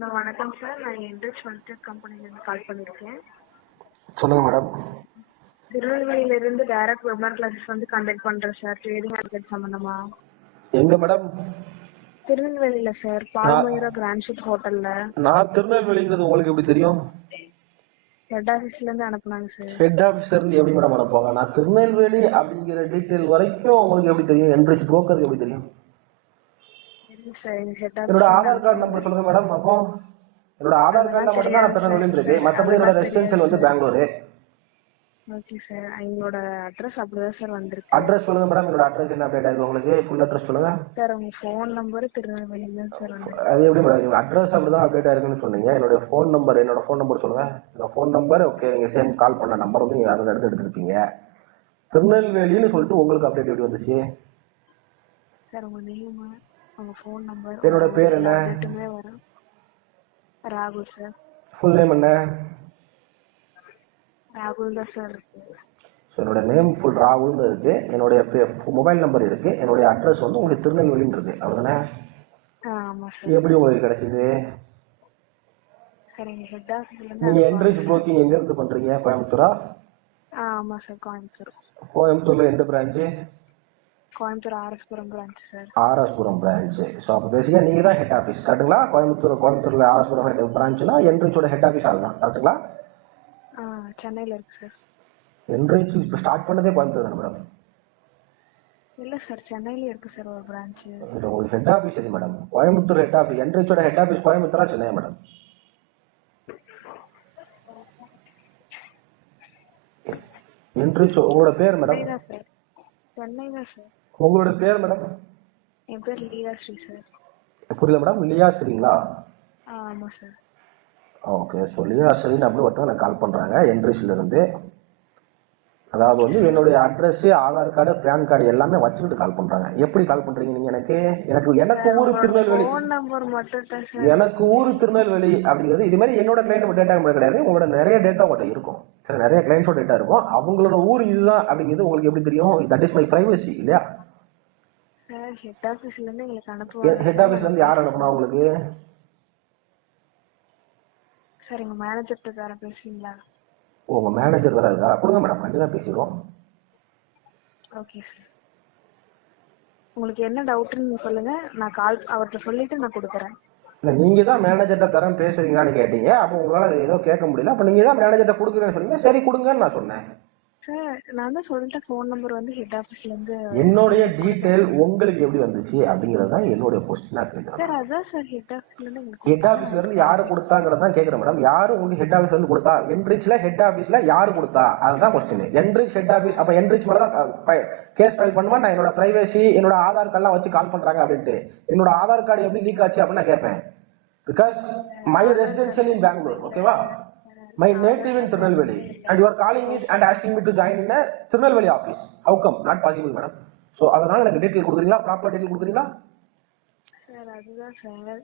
வணக்கம் சார். நான் enrich furniture கம்பெனிலேருந்து கால் பண்ணியிருக்கேன். சொல்லுங்க மேடம். திருநெல்வேலியிலிருந்து டைரக்ட் வெபினார் கிளாஸஸ் கண்டக்ட் பண்ணுறேன் சார், ட்ரேடிங் மார்க்கெட் சம்மந்தமா. எங்க மேடம்? திருநெல்வேலியில சார், பால்மயூரா கிராண்ட் ஷிப் ஹோட்டல்ல. நான் திருநெல்வேலிங்கிறது உங்களுக்கு எப்படி தெரியும்? ஹெட் ஆஃபீஸ்லேருந்து அனுப்புனாங்க சார். ஹெட் ஆஃபீஸ்ல இருந்து எப்படி மேடம் அனுப்புவாங்க? நான் திருநெல்வேலி அப்படிங்கிற டீட்டெயில் வரைக்கும் உங்களுக்கு எப்படி தெரியும்? என்ரிச் புரோக்கருக்கு எப்படி தெரியும்? சார், ஹெட் என்னோட ஆஃபீஸ் ஆதார் கார்டு நம்பர் சொல்லுங்க மேடம். அப்போ என்னோட ஆதார் கார்டில் மட்டும் தான் நான் திருநெல்வேலின்னு இருக்கு, மற்றபடி என்னோட ரெசிடென்ஷியல் பெங்களூரு. ஓகே சார், எங்களோட அட்ரஸ் அப்படிதான் சார் வந்திருக்கு. அட்ரஸ் சொல்லுங்க மேடம். என்னோட அட்ரஸ் என்ன அப்டேட் ஆயிருக்கு உங்களுக்கு? ஃபுல் அட்ரஸ் சொல்லுங்க சார். உங்க ஃபோன் நம்பர் திருநெல்வேலி தான் சார் வந்திருக்கு. அது எப்படி மேடம்? அட்ரஸ் அப்படிதான் அப்டேட் ஆயிருக்குன்னு சொன்னீங்க. என்னோட ஃபோன் நம்பர் சொல்லுங்க. என்னோட ஃபோன் நம்பர் ஓகே, நீங்க சேம் கால் பண்ண நம்பர் நீங்க அதை எடுத்துருப்பீங்க. திருநெல்வேலின்னு சொல்லிட்டு உங்களுக்கு அப்டேட் எப்படி வந்துச்சு? சார், உங்க நேம், உங்க ஃபோன் நம்பர், என்னோட பேர் என்ன? வரும். ராகுல் சார். ஃபுல் நேம் என்ன? ராகுல் தான் சார் இருக்கு. என்னோட நேம் ஃபுல் ராகுல்னு இருக்கு. என்னுடைய மொபைல் நம்பர் இருக்கு. என்னுடைய அட்ரஸ் உங்களுக்கு திருநெல்வேலின்னு இருக்கு. அப்படிதானே? ஆமா சார். எப்படி உங்களுக்கு கிடைச்சது? சார், எங்க ஹெட் ஆஃபீஸ்ல நீங்க என்ரிச் புரோக்கிங் எங்க இருந்து பண்றீங்க? கோயம்புத்தூரா? ஆமா சார், கோயம்புத்தூர். கோயம்புத்தூர்ல எந்த branch? Coimbatore RS Puram branch sir. RS Puram branch. So அப்போ பேசிக்கா நீங்க தான் ஹெட் ஆஃபீஸ், கரெக்டுங்களா? கோயம்புத்தூர்ல ஆர்எஸ்புரம் பிரான்ச்னா என்ரிச்சோட ஹெட் ஆஃபீஸ் ஆகலாம், கரெக்டுங்களா? சென்னையில இருக்கு சார். என்ரிச் இப்போ ஸ்டார்ட் பண்ணதே கோயம்புத்தூர் தானே மேடம்? இல்ல சார், சென்னையில இருக்கு சார் ஒரு பிரான்ச். உங்களுக்கு ஹெட் ஆஃபீஸ் எது மேடம்? Coimbatore head office. என்ரிச்சோட ஹெட் ஆஃபீஸ் கோயம்புத்தூரா சென்னையா மேடம்? என்ரிச். உங்களோட பேர் மேடம்? சென்னை தான் சார். உங்களோட பேர் மேடம்? என் பேர் லீலாஸ்ரீ சார். புரியல மேடம். லீலாஸ்ரீங்களா? ஆமா சார். ஓகே. ஸோ லீலாஸ்ரீன்னு அப்படி ஒருத்தவங்க எனக்கு கால் பண்றாங்க என்ரிச்ல இருந்து. அதாவது என்னுடைய address, Aadhaar card, PAN card எல்லாமே வச்சுக்கிட்டு கால் பண்றாங்க. எப்படி கால் பண்றீங்க நீங்க? எனக்கு ஊரு திருநெல்வேலி. எனக்கு ஊரு திருநெல்வேலி அப்படிங்கிறது இது மாதிரி என்னோட கிளைண்ட் டேட்டா கிடையாது. உங்களோட நிறைய டேட்டா உங்கள்கிட்ட இருக்கும். சரி, நிறைய கிளைண்ட்ஸோட டேட்டா இருக்கும். அவங்களோட ஊர் இதுதான் அப்படிங்கிறது உங்களுக்கு எப்படி தெரியும்? தட் இஸ் மை பிரைவசி இல்லையா? ஹெட் ஆபீஸ்ல இருந்து உங்களுக்கு அனுப்புவாங்க. ஹெட் ஆபீஸ்ல இருந்து யார் அனுப்புனா உங்களுக்கு? சார், எங்க மேனேஜர்ட்ட வேற பேசுவீங்களா? உங்க மேனேஜர் வேற இருக்கா? கொடுங்க மேடம், கண்டிப்பா பேசிடுவோம். Okay sir. உங்களுக்கு என்ன டவுட்னு சொல்லுங்க, நான் அவர்கிட்ட சொல்லிட்டு நான் கொடுக்குறேன். இல்ல, நீங்க தான் மேனேஜர்ட்ட தரம் பேசுறீங்களான்னு கேட்டீங்க. அப்போ உங்களால ஏதோ கேட்க முடியல. அப்ப நீங்க தான் மேனேஜர்ட்ட கொடுக்குறேன்னு சொன்னீங்க. சரி கொடுங்கன்னு நான் சொன்னேன். சார், நான் தான் சொல்லிட்டேன், ஃபோன் நம்பர் ஹெட் ஆபீஸ்ல இருந்து. என்னுடைய டீடைல் உங்களுக்கு எப்படி வந்துச்சு அப்படிங்கறது தான் என்னுடைய கொஸ்டினா கேக்குறேன். சார், அதான் சார் ஹெட் ஆபீஸ்ல இருந்து. ஹெட் ஆபீஸ்ல இருந்து யாரு கொடுத்தாங்கறத தான் கேக்குறேன் மேடம். யாரு உங்களுக்கு ஹெட் ஆபீஸ்ல இருந்து கொடுத்தா? என்ரிச்ல ஹெட் ஆபீஸ்ல யாரு கொடுத்தா? அதுதான் கொஸ்டின். Enrich head office. அப்ப என்ரிச் மேல தான் கேஸ் ஃபைல் பண்ணுவேன். நான் என்னோட பிரைவசி, என்னோட ஆதார் கார்டு எல்லாம் வச்சு கால் பண்றாங்க அப்படின்ட்டு. என்னோட ஆதார் கார்டு எப்படி லீக் ஆச்சு அப்படின்னு நான் கேட்பேன். பிகாஸ் மை ரெசிடென்ஷியல் இன் பெங்களூர். ஓகேவா? My native in Tirunelveli, and you are calling me and asking me to join in a Tirunelveli office. How come? Not possible, madam. So அதனால எனக்கு டீடைல் கொடுக்குறீங்களா? ப்ராப்பர் டீடைல் கொடுக்குறீங்களா? Sir, அதுதான் sir.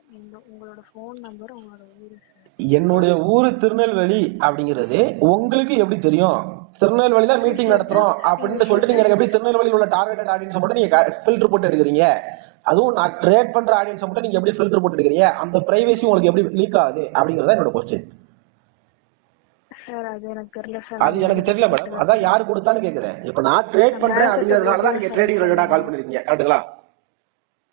உங்களோட phone number, உங்களோட ஊரு sir. என்னுடைய ஊரு திருநெல்வேலி அப்படிங்கிறது உங்களுக்கு எப்படி தெரியும்? திருநெல்வேலியில மீட்டிங் நடத்துறோம் அப்படின்னு சொல்லிட்டு நீங்க எனக்கு எப்படி திருநெல்வேலியில் உள்ள டார்கெட்டட் ஆடியன்ஸ் மட்டும் நீங்க ஃபில்டர் போட்டு எடுக்கிறீங்க? அதுவும் நான் ட்ரேட் பண்ற ஆடியன்ஸ் மட்டும் நீங்க எப்படி ஃபில்டர் போட்டு எடுக்கிறீங்க? அந்த பிரைவசி உங்களுக்கு எப்படி லீக் ஆகுது அப்படிங்கறத என்னோட கொஸ்டின். சார், அது எனக்கு தெரியல சார். அது எனக்கு தெரியல மேடம். அதான் யாரு கொடுத்தான்னு கேக்குறேன். இப்ப நான் ட்ரேட் பண்றேன் அப்படிங்கறதுனால தான் நீங்க ட்ரேடிங் ரிலேட்டடா கால் பண்ணிருக்கீங்க, கரெக்ட்டுங்களா?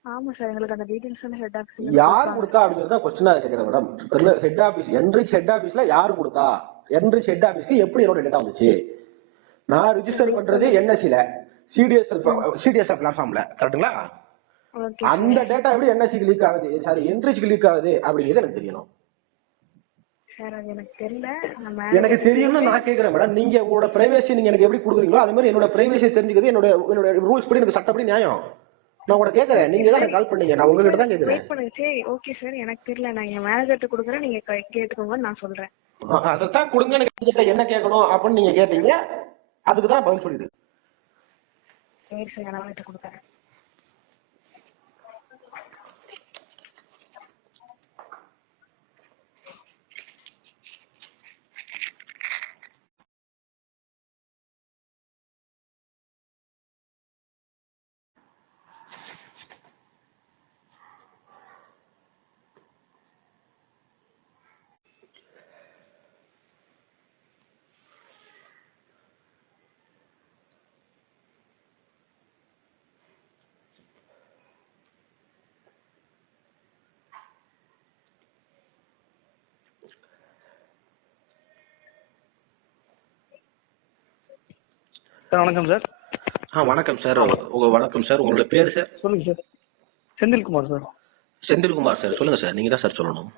ஆமா சார், எங்களுக்கு அந்த டீடைல்ஸ் ஹெட் ஆபீஸ் யார் கொடுத்தா அப்படிங்கறத क्वेश्चनா கேக்குறேன் madam. Head office, enrich head ஆபீஸ்ல யார் கொடுத்தா? என்ரிச் ஹெட் ஆபீஸ்க்கு எப்படி என்னோட டேட்டா வந்துச்சு? நான் ரிஜிஸ்டர் பண்றது என்எஸ்சில, சிடிஎஸ்எல் பிளாட்ஃபார்ம்ல, கரெக்ட்டுங்களா? அந்த டேட்டா எப்படி என்எஸ்சிக்கு லீக் ஆகுது, சாரி என்ரிச்க்கு லீக் ஆகுது அப்படிங்கிறது எனக்கு தெரியணும். சார், அது எனக்கு தெரியல. எனக்கு தெரியும்னு நான் கேக்குறேன் மேடம். நீங்க உங்களோட பிரைவசி நீங்க எனக்கு எப்படி கொடுக்குறீங்களோ அது மாதிரி என்னோட பிரைவசி தெரிஞ்சுக்கிறது என்னோட ரூல்ஸ் படி, எனக்கு சட்டப்படி நியாயம். நான் உங்களை கேக்குறேன், நீங்க தான் கால் பண்ணீங்க, நான் உங்ககிட்ட தான் கேக்குறேன். வெயிட் பண்ணுங்க. சரி, ஓகே சார், எனக்கு தெரியல. நான் எங்க மேனேஜர்ட்ட கொடுக்குறேன், நீங்க கேட்டுக்கோங்கன்னு நான் சொல்றேன். அதைத்தான் கொடுங்க, எனக்கு என்ன கேட்கணும் அப்படின்னு நீங்க கேட்டீங்க. அதுக்கு தான் பதில் சொல்லிடு. சரி சார், நான் கிட்ட கொடுக்குறேன். சார் வணக்கம் சார். வணக்கம் சார். வணக்கம் சார். உங்களோட பேர் சார்? சொல்லுங்க sir. Senthilkumar sir. Senthilkumar sir. சொல்லுங்க சார், நீங்க தான் சார் சொல்லணும்.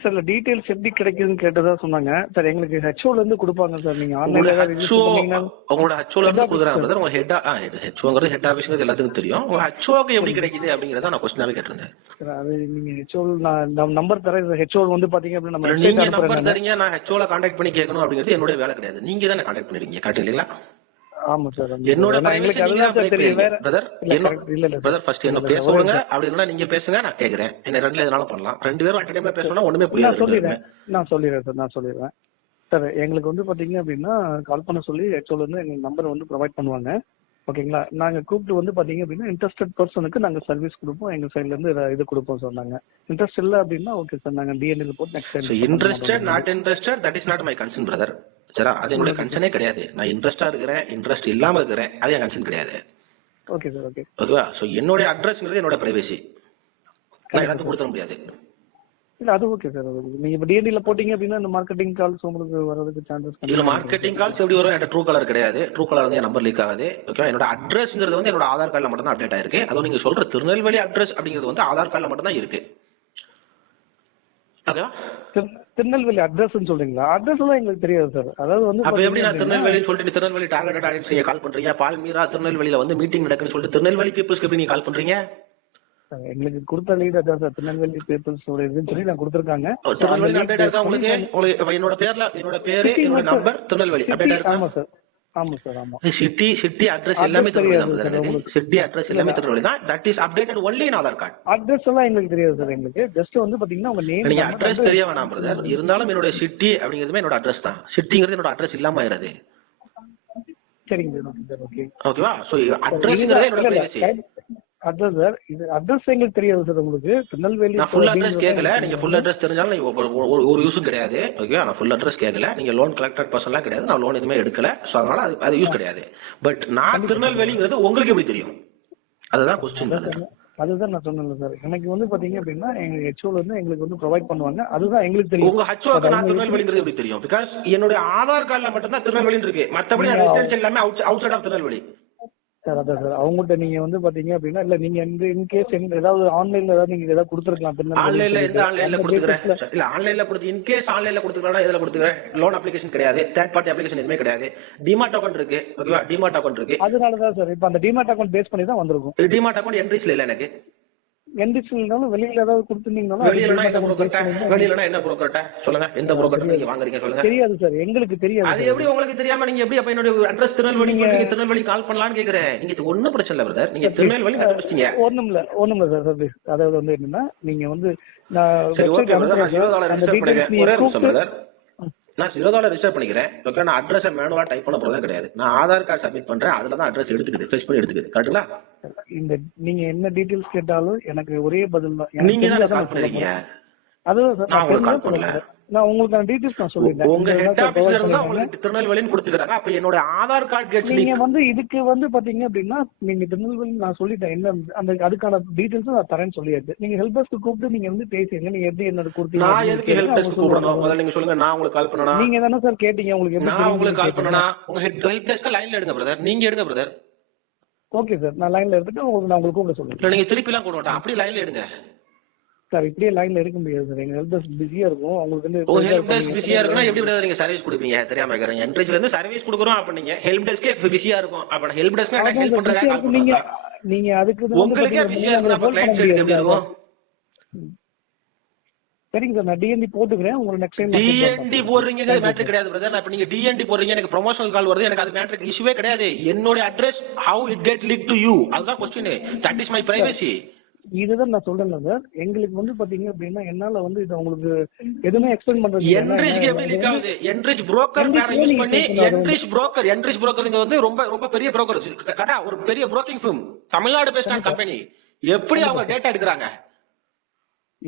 சார் இல்லை டீட்டெயில்ஸ் எப்படி கிடைக்குதுன்னு கேட்டதா சொன்னாங்க சார். எங்களுக்கு ஹெச்ஓல இருந்து கொடுப்பாங்க சார். நீங்க உங்களோட ஆன்லைன்ல ஹெச்ஓல இருந்து கொடுக்குறாங்க சார். உங்க ஹெச்ஓங்கிறது ஹெட் ஆஃபீஸ்ங்கிறது எல்லாத்துக்கும் தெரியும். உங்க ஹெச்ஓக்கு எப்படி கிடைக்குது அப்படிங்கறத நான் கொஸ்டினாவே கேட்டிருந்தேன். அது நீங்க ஹெச்ஓ நான் நம்பர் தரேன். ஹெச்ஓ வந்து பாத்தீங்க அப்படின்னா நம்ம நீங்க நம்பர் தரீங்க, நான் ஹெச்ஓல கான்டாக்ட் பண்ணி கேட்கணும் அப்படிங்கிறது என்னோட வேலை கிடையாது. நீங்க தானே கான்டாக்ட் பண்ணிருக்கீங்க, கரெக்ட் இல்லைங்களா? ஆமா சார். என்னோட எங்களுக்கு அதுதான் சார் தெரியும். வேற பிரதர் இல்ல பிரதர், ஃபர்ஸ்ட் என்ன பேசுவாங்க அப்படின்னா நீங்க பேசுங்க, நான் கேக்குறேன். என்ன ரெண்டுல எதனால பண்ணலாம். ரெண்டு பேரும் அட் டைம்ல பேசணும்னா ஒண்ணுமே புரியாது. நான் சொல்லிடுறேன் சார். நான் சொல்லிடுறேன் சார். எங்களுக்கு வந்து பாத்தீங்க அப்படின்னா கால் பண்ண சொல்லி ஹெச்ஓல இருந்து எங்களுக்கு நம்பர் வந்து ப்ரொவைட் பண்ணுவாங்க. ஓகேங்களா? நாங்க கூப்பிட்டு வந்து பாத்தீங்க அப்படின்னா இன்ட்ரெஸ்டட் பர்சனுக்கு நாங்க சர்வீஸ் கொடுப்போம். எங்க சைட்ல இருந்து இது கொடுப்போம் சார். நாங்க இன்ட்ரெஸ்ட் இல்ல அப்படின்னா ஓகே சார், நாங்க டிஎன்ஏ போட்டு next time. Interested not interested that is not my concern brother. சரியா? அது என்னோட கன்சர்னே கிடையாது. நான் இன்ட்ரெஸ்டா இருக்கிறேன், இன்ட்ரெஸ்ட் இல்லாம இருக்கிறேன், அது என் கன்சர்ன் கிடையாது. Okay sir. ஓகே ஓகேவா? ஸோ என்னோட அட்ரஸ்ங்கிறது என்னோட பிரைவசி. நான் எல்லாத்துக்கும் கொடுத்துட முடியாது. இல்ல அது ஓகே சார். நீங்க இப்போ டிஎன்டில போட்டீங்க அப்படின்னா இந்த மார்க்கெட்டிங் கால்ஸ் உங்களுக்கு வரதுக்கு சான்சஸ் இதுல மார்க்கெட்டிங் கால்ஸ் எப்படி வரும்? என்கிட்ட ட்ரூ கலர் கிடையாது. ட்ரூ கலர் வந்து என் நம்பர் லீக் ஆகாது. ஓகே, என்னோட அட்ரஸ்ங்கிறது வந்து என்னோட ஆதார் கார்டில் மட்டும் தான் அப்டேட் ஆயிருக்கு. அதுவும் நீங்க சொல்ற திருநெல்வேலி அட்ரஸ் அப்படிங்கிறது வந்து ஆதார் கார்டில் மட்டும் தான் இருக்கு. ஓகேவா? திருநெல்வேலி அட்ரஸ் சொல்றீங்களா? அட்ரஸ் எல்லாம் எங்களுக்கு தெரியாது சார். அதாவது வந்து அப்ப எப்படி நான் திருநெல்வேலி சொல்லிட்டு திருநெல்வேலி டார்கெட் ஆடியன்ஸ் நீங்க கால் பண்றீங்க? பால்மீரா திருநெல்வேலியில வந்து மீட்டிங் நடக்குன்னு சொல்லிட்டு திருநெல்வேலி பீப்புள்ஸ்க்கு எப்படி நீங்க கால் பண்றீங்க? எங்களுக்கு கொடுத்த லீட் அதான் சார். திருநெல்வேலி பீப்புள்ஸ் இதுன்னு சொல்லி நான் கொடுத்துருக்காங்க. திருநெல்வேலி அப்டேட் இருக்கா உங்களுக்கு? என்னோட பேரு என்னோட நம்பர் திருநெல்வேலி அப்டேட் இருக்கா? ஆமா சார். ஆமா சார். ஆமா. சிட்டி அட்ரஸ் எல்லாமே திருநெல்வேலி. சிட்டி அட்ரஸ் எல்லாமே திருநெல்வேலி தான். That is updated only in Aadhaar card. Address எல்லாம் எங்களுக்கு தெரியாது சார். எங்களுக்கு ஜஸ்ட் வந்து பாத்தீங்கன்னா உங்க நேம். நீங்க அட்ரஸ் தெரிய வேணாம் பிரதர். இருந்தாலும் என்னோட சிட்டி அப்படிங்கிறது என்னோட அட்ரஸ் தான். சிட்டிங்கிறது என்னோட அட்ரஸ் இல்லாம ஆயிராது. சரிங்க சார். ஓகே ஓகேவா? சோ அட்ரஸ்ங்கிறது என்னோட பிரைவசி. Address sir. இது அட்ரஸ் எங்களுக்கு தெரியாது சார். உங்களுக்கு திருநெல்வேலி நான் ஃபுல் அட்ரஸ் கேட்கல. நீங்க ஃபுல் அட்ரஸ் தெரிஞ்சாலும் நீங்க ஒரு யூஸும் கிடையாது. ஓகே, நான் ஃபுல் அட்ரஸ் கேட்கல. நீங்க லோன் கலெக்டட் பர்சன்லாம் கிடையாது. நான் லோன் எதுவுமே எடுக்கல. ஸோ அதனால அது யூஸ் கிடையாது. பட் நான் திருநெல்வேலிங்கிறது உங்களுக்கு எப்படி தெரியும்? அதுதான் கொஸ்டின். அதுதான் நான் சொன்னேன் சார். எனக்கு வந்து பாத்தீங்க அப்படின்னா எங்க ஹெச்ஓல இருந்து எங்களுக்கு வந்து ப்ரொவைட் பண்ணுவாங்க. அதுதான் எங்களுக்கு தெரியும். உங்க ஹெச்ஓக்கு நான் திருநெல்வேலிங்கிறது எப்படி தெரியும்? பிகாஸ் என்னோட ஆதார் கார்டுல மட்டும் தான் திருநெல்வேலி இருக்கு. மற்றபடி ரெசிடென்ஷியல் எல்லாமே outside of Tirunelveli sir. அதான் சார். அவங்ககிட்ட நீங்க வந்து பாத்தீங்க அப்படின்னா இல்ல நீங்க இன்கேஸ் ஏதாவது ஆன்லைன்ல ஏதாவது நீங்க ஏதாவது கொடுத்துருக்கலாம். ஆன்லைன்ல எந்த ஆன்லைன்ல கொடுத்துக்கிறேன் இல்ல ஆன்லைன்ல கொடுத்து இன்கேஸ் ஆன்லைன்ல கொடுத்துக்கலாம். இதுல கொடுத்துக்கிறேன். லோன் அப்ளிகேஷன் கிடையாது. தேர்ட் பார்ட்டி அப்ளிகேஷன் எதுவுமே கிடையாது. டிமார்ட் அக்கௌண்ட் இருக்கு. ஓகேவா? டிமார்ட் அக்கௌண்ட் இருக்கு. அதனாலதான் சார் இப்ப அந்த டிமார்ட் அக்கௌண்ட் பேஸ் பண்ணி தான் வந்திருக்கும். டிமார்ட் அக்கௌண்ட் என்ட்ரிஸ்ல இல்ல எனக்கு. என்ட்ரிஸ்னாலும் வெளியில ஏதாவது கொடுத்துருந்தீங்கன்னா வெளியிலனா என்ன புரோக்கர்ட்ட சொல்லுங்க. எந்த புரோக்கர் நீங்க வாங்குறீங்க சொல்லுங்க. தெரியாது சார். எங்களுக்கு தெரியாது. அது எப்படி உங்களுக்கு தெரியாம நீங்க எப்படி அப்ப என்னோட அட்ரஸ் திருநெல்வேலி நீங்க திருநெல்வேலி கால் பண்ணலாம்னு கேக்குறேன். நீங்க ஒண்ணும் பிரச்சனை இல்ல பிரதர். நீங்க திருநெல்வேலி கண்டுபிடிச்சீங்க. ஒண்ணும் இல்ல சார். அதாவது வந்து என்னன்னா நீங்க வந்து நான் நான் $0 ரிஜிஸ்டர் பண்ணிக்கிறேன். ஓகே, நான் அட்ரஸ் மேனுவலா டைப் பண்ண போறதே கிடையாது. நான் ஆதார் கார்டு சப்மிட் பண்றேன். அதுல தான் அட்ரஸ் எடுத்துக்குது, ஃபெச் பண்ணி எடுத்துக்குது. கரெக்ட்டுங்களா? இந்த நீங்க என்ன டீடைல்ஸ் கேட்டாலும் எனக்கு ஒரே பதில் தான். நீங்க தான் கால் பண்ணிருக்கீங்க. அதுதான் சார். நான் உங்களுக்கு கால் பண்ணல. நான் உங்களுக்கு டீடைல்ஸ் நான் சொல்லிட்டேன். உங்க ஹெட் ஆபீஸ்ல இருந்தா உங்களுக்கு திருநெல்வேலின்னு கொடுத்துக்கறாங்க. அப்ப என்னோட ஆதார் கார்டு கேட்ஸ் நீங்க வந்து இதுக்கு வந்து பாத்தீங்க அப்படின்னா நீங்க திருநெல்வேலி நான் சொல்லிட்டேன். என்ன அந்த அதுக்கான டீடைல்ஸ் நான் தரேன்னு சொல்லியாச்சு. நீங்க ஹெல்ப் டெஸ்க் கூப்பிட்டு நீங்க வந்து பேசுங்க. நீங்க எப்படி என்னோட கொடுத்தீங்க? நான் எதுக்கு ஹெல்ப் டெஸ்க் கூப்பிடணும்? முதல்ல நீங்க சொல்லுங்க. நான் உங்களுக்கு கால் பண்ணனா? நீங்க தானே சார் கேட்டீங்க. உங்களுக்கு எப்படி? நான் உங்களுக்கு கால் பண்ணனா? உங்க ஹெல்ப் டெஸ்க் லைன்ல எடுங்க பிரதர். நீங்க எடுங்க பிரதர். Okay sir. நான் லைன்ல எடுத்துட்டு நான் உங்களுக்கு கூப்பிட சொல்றேன். நீங்க திருப்பி எல்லாம் கூப்பிட மாட்டேன். அப்படியே லைன்ல எடுங்க சார். இப்படியே லைன்ல எடுக்க முடியாது சார். எங்க ஹெல்ப் டெஸ்க் பிஸியா இருக்கும். உங்களுக்கு வந்து ஹெல்ப் டெஸ்க் பிஸியா இருக்குன்னா எப்படி பிரதர் நீங்க சர்வீஸ் கொடுப்பீங்க? தெரியாம இருக்கறீங்க. என்ட்ரிஸ்ல இருந்து சர்வீஸ் கொடுக்குறோம். அப்ப நீங்க ஹெல்ப் டெஸ்க்கே பிஸியா இருக்கும். அப்ப ஹெல்ப் டெஸ்க் நான் ஹெல்ப் பண்றேன். நீங்க அதுக்கு உங்களுக்கு பிஸியா இருந்தா அப்ப கிளையன்ட் சைடு எப்படி இருக்கும்? சரிங்க சார். நான் டிஎன்டி போட்டுக்கிறேன். உங்களுக்கு நெக்ஸ்ட் டைம் டிஎன்டி போடுறீங்க மேட்டர் கிடையாது பிரதர். நான் இப்ப நீங்க டிஎன்டி போடுறீங்க, எனக்கு ப்ரொமோஷனல் கால் வருது, எனக்கு அது மேட்டர் இஷ்யூவே கிடையாது. என்னோட address how it get leak to you, அதுதான் question. That is my privacy. இதுதான் நான் சொல்றேன் சார். எங்களுக்கு வந்து பாத்தீங்க அப்படின்னா என்னால வந்து இது உங்களுக்கு எதுவுமே எக்ஸ்பிளைன் பண்றது என்ரிச் எப்படி லீக் ஆகுது? என்ரிச் புரோக்கர் பேரை யூஸ் பண்ணி என்ரிச் புரோக்கர் வந்து ரொம்ப ரொம்ப பெரிய புரோக்கர். கரெக்ட்டா? ஒரு பெரிய broking firm, Tamil Nadu based company. எப்படி அவங்க டேட்டா எடுக்கறாங்க?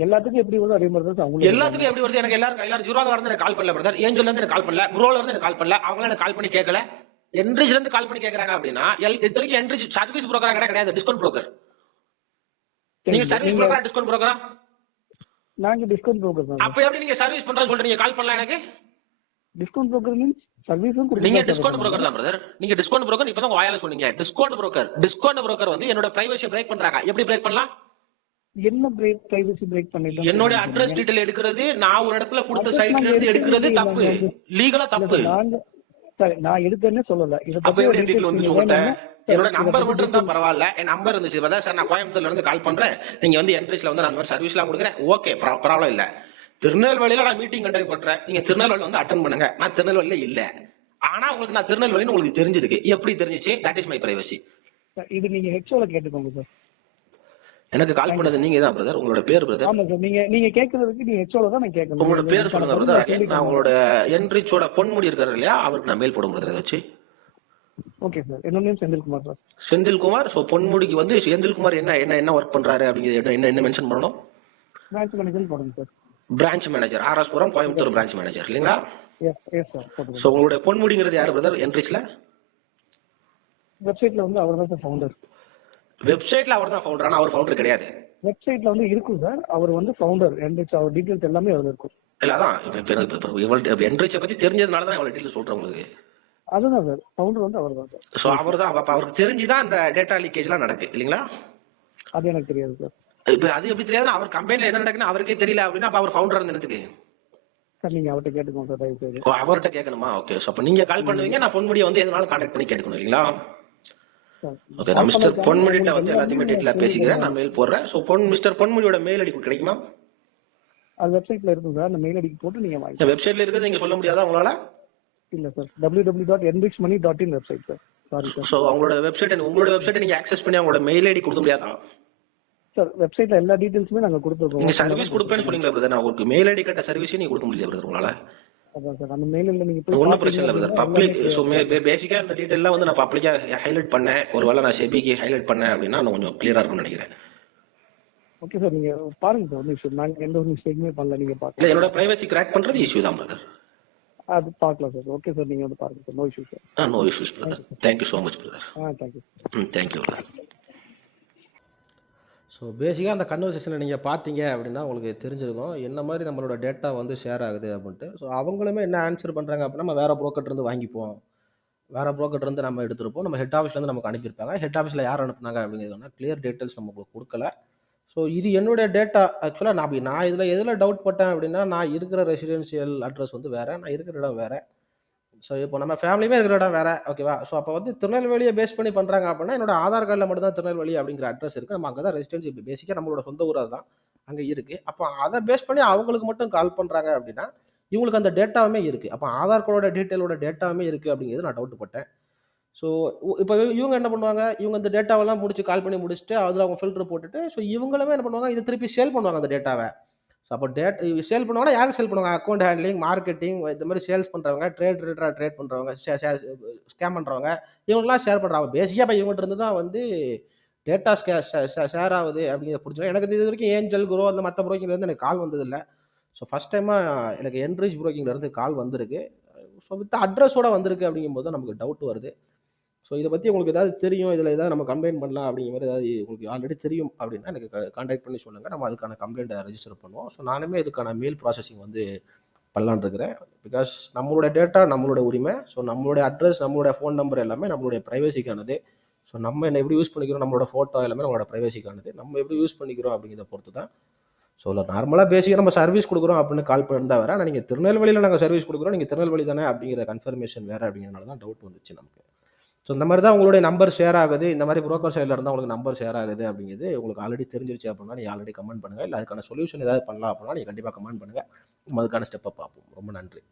எல்லாத்துக்கும் எப்படி வருது அதே மாதிரி தான் அவங்க எல்லாத்துக்கும் எப்படி வருது? எனக்கு எல்லாரும் ஜீரோல இருந்து எனக்கு கால் பண்ணல பிரதர். ஏஞ்சல்ல இருந்து எனக்கு கால் பண்ணல. குரோல இருந்து எனக்கு கால் பண்ணல. அவங்கள எனக்கு கால் பண்ணி கேட்கல. என்ரிச்ல இருந்து கால் பண்ணி கேக்குறாங்க அப்படின்னா இத்தனைக்கு என்ரிச் சர்வீஸ் புரோக்கரா கிடையாது, டிஸ்கவுண்ட் புரோக்கர். நீங்க சர்வீஸ் புரோக்கரா டிஸ்கவுண்ட் புரோக்கரா? நாங்க டிஸ்கவுண்ட் புரோக்கர் தான். அப்ப எப்படி நீங்க சர்வீஸ் பண்றேன்னு சொல்றீங்க? கால் பண்ணல எனக்கு. டிஸ்கவுண்ட் புரோக்கர் மீன்ஸ் சர்வீஸும் நீங்க கொடுத்துதான் சார் டிஸ்கவுண்ட் இருக்கோம் புரோக்கர் நாங்கள். தான் பிரதர். நீங்க டிஸ்கவுண்ட் புரோக்கர் இப்பதான் உங்க வாயால சொன்னீங்க. டிஸ்கவுண்ட் புரோக்கர் வந்து என்னோட பிரைவசி பிரேக் பண்றாங்க. எப்படி பிரேக் பண்ணலாம்? என்ன பிரைவசி பிரேக் பண்ணிட்டோம் என்னோட நீங்க அட்ரஸ் சொல்றீங்க? டீடைல் எடுக்கிறது, நான் ஒரு இடத்துல கொடுத்த அட்ரஸ் சைட்ல நாங்க இருந்து எடுக்கிறது எடுத்தது தப்பு, நாங்க வந்து லீகலா இல்ல தப்பு. சார் நாங்க சரி நான் எடுத்தேன்னே சொல்லல. இதை அப்ப பத்தி எப்படி டீட்டெயில்ஸ் டீடைல் வந்து நீங்க உங்கள்கிட்ட? வேணும்னா சரி என்னோட இதை நம்பர் பத்தி மட்டும் இருந்தா டீட்டெயில்ஸ் பரவாயில்ல. என் நம்பர் இருந்துச்சு சார், நான் கோயம்புத்தூர்ல இருந்து கால் பண்றேன், நீங்க வந்து என்ட்ரிஸ்ல வந்து நான் சர்வீஸ்லாம் கொடுக்குறேன், ஓகே ப்ராப்ளம் இல்ல. திருநெல்வேலியில நான் மீட்டிங் கண்டக்ட் பண்றேன், நீங்க திருநெல்வேலி வந்து அட்டன் பண்ணுங்க. நான் திருநெல்வேலியில இல்ல, ஆனா உங்களுக்கு நான் திருநெல்வேலின்னு உங்களுக்கு தெரிஞ்சிருக்கு. எப்படி தெரிஞ்சிச்சு? That is my privacy. இது நீங்க ஹெச்ஓல கேட்டுக்கோங்க சார். எனக்கு கால் தேங்க்யூ பண்ணது சார். நீங்க தான் பிரதர். உங்களோட பேர் பிரதர்? ஆமா சார். நீங்க நீங்க கேட்கறதுக்கு நீங்க ஹெச்ஓல தான் நான் கேட்கணும். உங்களோட பேர் இதுக்கான சொல்லுங்க பதில் பிரதர். நான் சொல்லிட்டேன் நான் நான். உங்களோட என்ரிச்சோட பொன்முடி இருக்காரு இல்லையா, அவருக்கு நான் மெயில் போடும் பிரதர் வச்சு. Okay sir. என்னோட name Senthilkumar sir. Senthilkumar. So பொன்முடிக்கு வந்து செந்தில்குமார் என்ன என்ன என்ன ஒர்க் பண்றாரு அப்படிங்கிறது என்ன என்ன மென்ஷன் பண்ணணும்? பிரான்ச் மேனேஜர் போடுங்க sir. Branch manager, RS Puram Coimbatore branch manager இல்லைங்களா? எஸ் சார் போட்டுங்க. ஸோ உங்களுடைய பொன்முடிங்கிறது யார் பிரதர் என்ரிச்ல? வெப்சைட்ல வந்து அவர் தான் சார் ஃபவுண்டர். வெப்சைட்ல அவர் தான் ஃபவுண்டர், ஆனால் அவர் ஃபவுண்டர் கிடையாது. வெப்சைட்ல வந்து இருக்கும் சார். அவர் வந்து ஃபவுண்டர். என்ரிச் அவர் டீடைல்ஸ் எல்லாமே அதுல இருக்கும். இல்லை அதான் இவள்கிட்ட என்ரிச்சை பத்தி தெரிஞ்சதுனால தான் இவ்வளோ டீட்டெயில் சொல்றேன் உங்களுக்கு. அதுதான் சார். ஃபவுண்டர் வந்து அவர் தான் சார். ஸோ அவர் தான், அப்போ அவருக்கு தெரிஞ்சுதான் அந்த டேட்டா லீக்கேஜ்லாம் நடக்கு இல்லைங்களா? அது எனக்கு தெரியாது சார். இப்போ அது எப்படி தெரியாது? அவர் கம்பெனியில் என்ன நடக்குன்னு அவருக்கே தெரியல அப்படின்னா அப்போ அவர் ஃபவுண்டர் இருந்துருக்கு சார் நீங்க அவர்கிட்ட கேட்டுக்கோங்க சார் தயவு செய்து. ஓ, அவர்கிட்ட கேட்கணுமா? ஓகே. ஸோ அப்போ நீங்கள் கால் பண்ணுவீங்க, நான் பொன்முடியை வந்து எதனாலும் கான்டாக்ட் பண்ணி கேட்கணும் இல்லைங்களா? Sir okay. நான் கால் மிஸ்டர் பண்ணதுக்காக பொன்முடிட்ட உங்களுக்கு வந்து எல்லாத்தையுமே எல்லாமே டீட்டெயிலாக சொல்லிட்டேன் பேசிக்கிறேன், நான் நான். மெயில் போடுறேன். ஸோ மிஸ்டர் பொன்முடியோட மெயில் ஐடி கிடைக்குமா? அது வெப்சைட்ல இருக்கும் சார். அந்த மெயில் ஐடிக்கு போட்டு நீங்க வாங்கிக்கலாம். வெப்சைட்ல இருக்கிறது நீங்கள் சொல்ல முடியாதா உங்களால? இல்ல sir. www.enrichmoney.in website sir. Sorry sir. So உங்களோட வெப்சைட்டை நீங்கள் ஆக்சஸ் பண்ணி அவங்களோட மெயில் ஐடி கொடுக்க முடியாதா? சார் வெப்சைட்ல எல்லா டீடைல்ஸுமே நாங்க கொடுத்துருக்கோம். நீங்கள் ஓப்பன்ல தான் சர்வீஸ் கொடுப்பேன்னு கொடுத்துருக்கோம். சொன்னீங்களா பிரதர்? நான் உங்களுக்கு மெயில் ஐடி கட்ட சர்வீஸே நீங்கள் கொடுக்க முடியல பிரதர் உங்களால? அதான் சார். அந்த மெயிலில் நீங்க போய் ஒன்றும் பார்த்தீங்க பிரச்சனை இல்லை பிரதர். அப்படின்னா பப்ளிக் எல்லாமே ஸோ clear சார். பேசிக்காக இந்த டீட்டெயிலாம் வந்து நான் பப்ளிக்காக ஹைலைட் பண்ணேன். ஒருவேளை நான் செபிக்கு ஹைலைட் பண்ணேன் அப்படின்னா நான் கொஞ்சம் கிளியராக இருக்கும்னு நினைக்கிறேன். Okay sir. நீங்க பாருங்க சார். ஒன்றும் இஷ்யூ. நாங்க எந்த ஒரு மிஸ்டேக்குமே பண்ணல. நீங்க இல்லை, பார்க்கலாம். என்னோட பிரைவசி கிராக் பண்ணுறது இஷ்யூ தான் பிரதர். அது பார்க்கலாம் சார். Okay sir. நீங்க வந்து பாருங்க sir. No issue sir. No issues brother. Thank you so much brother. Thank you. Thank you brother. So பேசிக்காக அந்த கன்வர்சேஷனை நீங்கள் பார்த்தீங்க அப்படின்னா உங்களுக்கு தெரிஞ்சிருக்கும் என்ன மாதிரி நம்மளோட டேட்டா வந்து ஷேர் ஆகுது அப்படின்ட்டு. ஸோ அவங்களுமே என்ன ஆன்சர் பண்ணுறாங்க அப்படின்னா, நம்ம வேறு ப்ரோக்கர்லேருந்து வாங்கிப்போம், வேறு ப்ரோக்கர்லேருந்து நம்ம எடுத்துருப்போம், நம்ம ஹெட் ஆஃபீஸ்லேருந்து நமக்கு அனுப்பியிருப்பாங்க. ஹெட் ஆஃபீஸில் யார் அனுப்புனாங்க அப்படிங்கிறதுனா கிளியர் டீட்டெயில்ஸ் நமக்கு கொடுக்கல. ஸோ இது என்னுடைய டேட்டா. ஆக்சுவலாக நான் இதில் எதில் டவுட் பட்டேன் அப்படின்னா, நான் இருக்கிற ரெசிடென்ஷியல் அட்ரஸ் வந்து வேறு, நான் இருக்கிற இடம் வேறு. ஸோ இப்போ நம்ம ஃபேமிலியுமே இருக்கிற இடம் வேறு, ஓகேவா? ஸோ அப்போ வந்து திருநெல்வேலியை பேஸ் பண்ணி பண்ணுறாங்க அப்படின்னா, என்னோட ஆதார் கார்டில் மட்டும் தான் திருநெல்வேலி அப்படிங்கிற அட்ரஸ் இருக்குது. நம்ம அங்கே தான் ரெசிடென்சி, பேசிக்காக நம்மளோட சொந்த ஊர் அதுதான் அங்கே இருக்குது. அப்போ அதை பேஸ் பண்ணி அவங்களுக்கு மட்டும் கால் பண்ணுறாங்க அப்படின்னா, இவங்களுக்கு அந்த டேட்டாவுமே இருக்குது. அப்போ ஆதார் கார்டோட டீட்டெயிலோட டேட்டாவுமே இருக்குது அப்படிங்கிறது நான் டவுட் பட்டேன். ஸோ இப்போ இவங்க என்ன பண்ணுவாங்க, இவங்க இந்த டேட்டாவெல்லாம் கால் பண்ணி முடிச்சுட்டு அதில் அவங்க ஃபில்டர் போட்டுட்டு, ஸோ இவங்களுமே என்ன பண்ணுவாங்க, இதை திருப்பி சேல் பண்ணுவாங்க அந்த டேட்டாவை. ஸோ அப்போ சேல் பண்ணுவாங்கன்னா யாருக்கு சேல் பண்ணுவாங்க? அக்கௌண்ட் ஹேண்ட்லிங், மார்க்கெட்டிங், இந்த மாதிரி சேல்ஸ் பண்ணுறவங்க, ட்ரேட் பண்ணுறவங்க, ஸ்கேம் பண்ணுறவங்க, இவங்கெல்லாம் ஷேர் பண்ணுறாங்க. பேசிக்காக இப்போ இவங்ககிட்ட இருந்து தான் வந்து டேட்டா ஷேர் ஆகுது அப்படிங்கிறத புரிஞ்சுக்கலாம். எனக்கு இது வரைக்கும் ஏஞ்சல் குரோ அந்த மற்ற ப்ரோக்கிங்லேருந்து எனக்கு கால் வந்ததில்லை. ஸோ ஃபஸ்ட் டைமாக எனக்கு என்ரிச் ப்ரோக்கிங்லேருந்து கால் வந்திருக்கு. ஸோ வித் அட்ரஸோட வந்திருக்கு அப்படிங்கும்போது தான் நமக்கு டவுட் வருது. ஸோ இதை பற்றி உங்களுக்கு ஏதாவது தெரியும், இதில் ஏதாவது நம்ம கம்ப்ளைண்ட் பண்ணலாம் அப்படிங்கிற மாதிரி ஏதாவது உங்களுக்கு ஆல்ரெடி தெரியும் அப்படின்னா எனக்கு கான்டாக்ட் பண்ணி சொல்லுங்கள். நம்ம அதுக்கான கம்ப்ளைண்ட்டை ரெஜிஸ்டர் பண்ணுவோம். ஸோ நானுமே இதுக்கான மெயில் ப்ராசஸிங் வந்து பண்ணலான்னு இருக்கிறேன். பிகாஸ் நம்மளோட டேட்டா நம்மளோட உரிமை. ஸோ நம்மளுடைய அட்ரஸ், நம்மளுடைய ஃபோன் நம்பர் எல்லாமே நம்மளுடைய ப்ரைவசிக்கானது. ஸோ நம்ம என்ன எப்படி யூஸ் பண்ணிக்கிறோம், நம்மளோட ஃபோட்டோ எல்லாமே நம்மளோட ப்ரைவசிக்கானது. நம்ம எப்படி யூஸ் பண்ணிக்கிறோம் அப்படிங்கிறத பொறுத்து தான். ஸோ இல்லை நார்மலாக பேசிக்காக நம்ம சர்வீஸ் கொடுக்குறோம் அப்படின்னு கால் பண்ணிருந்தா வேறு. ஆனால் நீங்கள் திருநெல்வேலியில் நாங்கள் சர்வீஸ் கொடுக்குறோம், நீங்கள் திருநெல்வேலி தானே அப்படிங்கிற கன்ஃபர்மேஷன் வேறு அப்படிங்கிறனால தான் டவுட் வந்துச்சு நமக்கு. ஸோ இந்த மாதிரி தான் உங்களுடைய நம்பர் ஷேர் ஆகுது, இந்த மாதிரி புரோக்கர் சைடில் இருந்தால் உங்களுக்கு நம்பர் ஷேர் ஆகுது அப்படிங்கிறது உங்களுக்கு ஆல்ரெடி தெரிஞ்சிருச்சு அப்படின்னா நீங்கள் ஆல்ரெடி கமெண்ட் பண்ணுங்கள். இல்லை அதுக்கான சொல்யூஷன் ஏதாவது பண்ணலாம் அப்படின்னா நீங்கள் கண்டிப்பாக கமெண்ட் பண்ணுங்கள். நம்ம அதுக்கான ஸ்டெப்பை பார்ப்போம். ரொம்ப நன்றி.